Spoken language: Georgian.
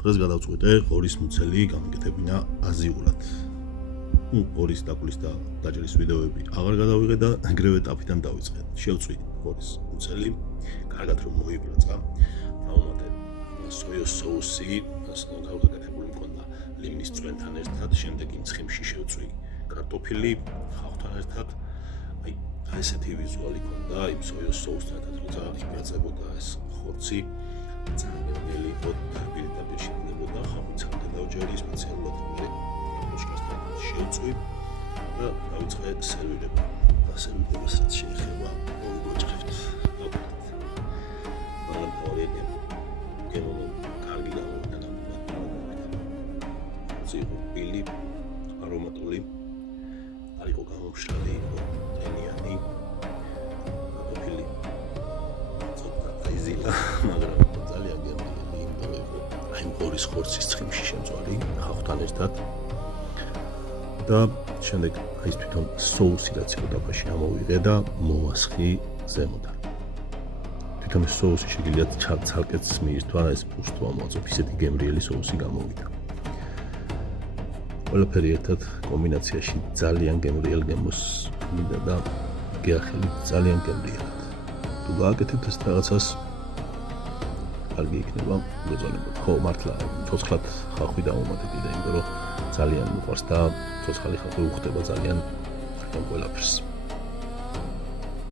დღეს გადავწყვიტე ღორის მუცელი გამიკეთებინა აზიურად. ღორის დაკვლის და დაჭერის ვიდეოები აღარ გადავიღე და ეგრევე ტაფიდან დავიწყე. შევწვი ღორის მუცელი, კარგად რომ მოიბრაცა. დავუმატე სოიოს соуსი, გავაკეთებული მქონდა ლიმნის წვენთან ერთად, შემდეგ იმ ცხიმში შევწვი კარტოფილი ხავთან ერთად. აი ესეთი ვიზუალი ქონდა იმ სოიოს соуსთან ერთად, როცა იბრაწყებოდა ეს ხორცი. ძალიან იყო დაბილი და შედგებოდა ხავიცამდე დავჯერი სპეციალურად მე მოშკასთან შევწვი და დავიწყე სერვირება და სერვირებასაც შეეხება მოვიგვაჭრებთ მაგრამ ორიენტი გემონო კარგი გამოვიდა ზირო ბილი არომატული არ იყო გამომშრალი იყო ტენიანი კარტოფილი ცოტა აიზილა მაგრამ ღორის ხორცის ცხიმში შემწვარი ხავთან ერთად და შემდეგ აი თვითონ соуსი რაც იყო დაფაში ამოვიღე და მოვასხი ზემოდან. თვითონ соуსი შეგიძლიათ ცალკეც მიირთვა ეს პუსტვა მოაწვევ ისეთი გემრიელი соуსი გამოვიდა. ყველაფერი ერთად კომბინაციაში ძალიან გემრიელ გემოს მინდა და გეახელით ძალიან გემრიელად. თუ გააკეთებთ ეს რაღაცას კარგი იქნება მოგეწონებოდ. ხო, მართლა ცოცხლად ხახვი დავუმატე კიდე, იმიტომ რომ ძალიან მიყვარს და ცოცხალი ხახვი უხდება ძალიან ყველაფერს.